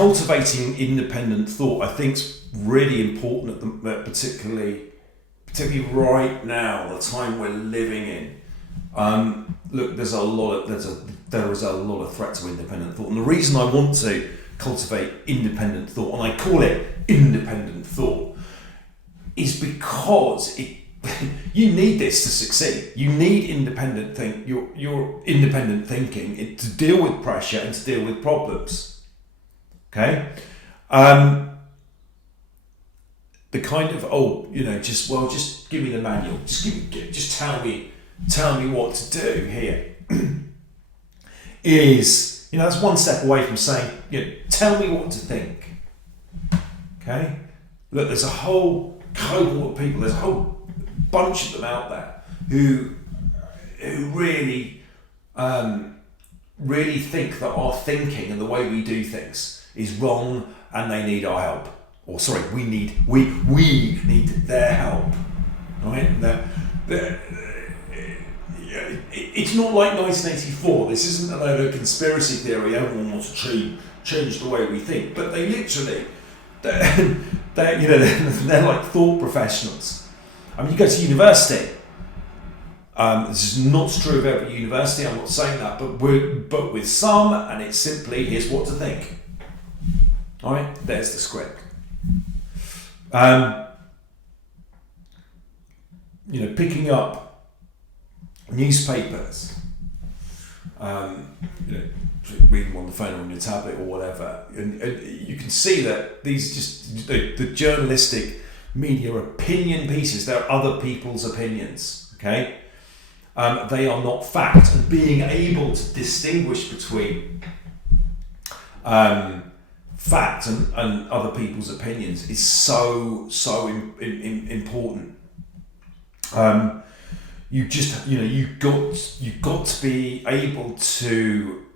cultivating independent thought, I think, is really important particularly right now, the time we're living in. Look, there is a lot of threat to independent thought, and the reason I want to cultivate independent thought, and I call it independent thought, is because you need this to succeed. You need your independent thinking to deal with pressure and to deal with problems. Okay, the kind of just give me the manual. Just tell me what to do here. Is that's one step away from saying tell me what to think. Okay, look, there's a whole cohort of people. There's a whole bunch of them out there who really think that our thinking and the way we do things is wrong, and they need our help. Or sorry, we need their help. Right? It's not like 1984. This isn't a conspiracy theory. Everyone wants to change the way we think, but they literally, they're like thought professionals. I mean, you go to university. This is not true of every university. I'm not saying that, but with some, and it's simply here's what to think. All right, there's the script. Picking up newspapers, reading on the phone or on your tablet or whatever, and you can see that these the journalistic media opinion pieces. They're other people's opinions. Okay, they are not fact, and being able to distinguish between fact and other people's opinions is so important. You've got to be able to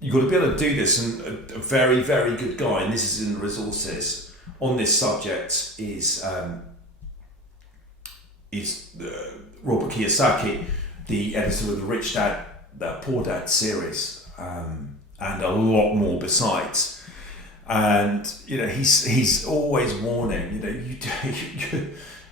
do this, and a very, very good guy, and this is in the resources on this subject, is Robert Kiyosaki, the editor of the Rich Dad, Poor Dad series, and a lot more besides. And he's always warning.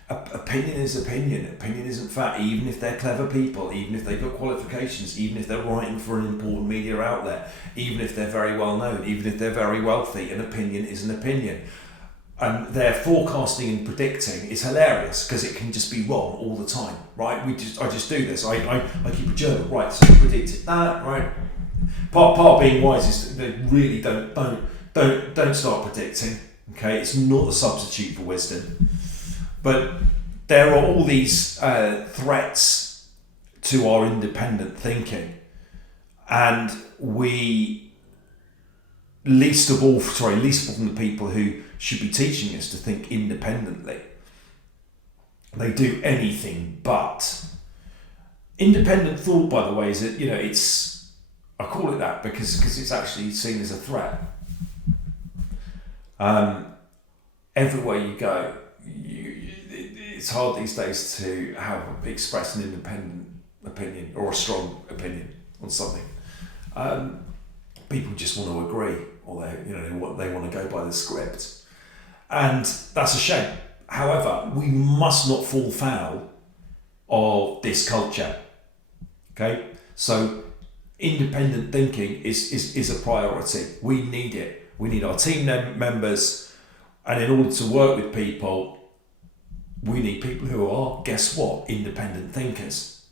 Opinion is opinion. Opinion isn't fact. Even if they're clever people, even if they've got qualifications, even if they're writing for an important media outlet, even if they're very well known, even if they're very wealthy, an opinion is an opinion. And their forecasting and predicting is hilarious because it can just be wrong all the time, right? I just do this. I keep a journal, right? So we predicted that, right? Part of being wise is they really don't start predicting. Okay, it's not a substitute for wisdom. But there are all these threats to our independent thinking, and we least of all from the people who should be teaching us to think independently. They do anything but. Independent thought, by the way, is that I call it that because it's actually seen as a threat. Everywhere you go, it's hard these days to express an independent opinion or a strong opinion on something. People just want to agree, or they want to go by the script, and that's a shame. However, we must not fall foul of this culture. Okay, so independent thinking is a priority. We need it. We need our team members, and in order to work with people, we need people who are, guess what, independent thinkers.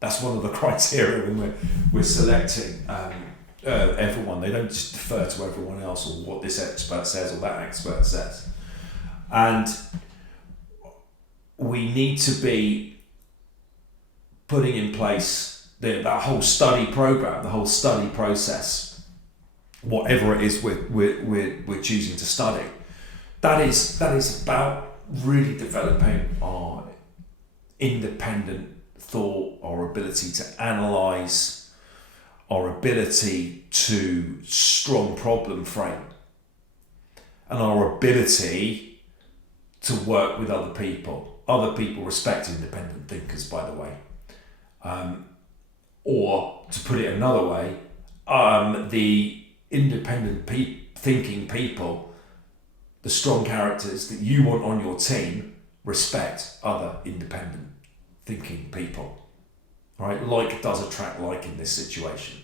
That's one of the criteria when we're selecting everyone. They don't just defer to everyone else or what this expert says or that expert says. And we need to be putting in place that whole study program, the whole study process, whatever it is we're choosing to study. That is about really developing our independent thought, our ability to analyse, our ability to strong problem frame, and our ability to work with other people. Other people respect independent thinkers, by the way. Or, to put it another way, the independent thinking people, the strong characters that you want on your team, respect other independent thinking people. Right? Like does attract like in this situation.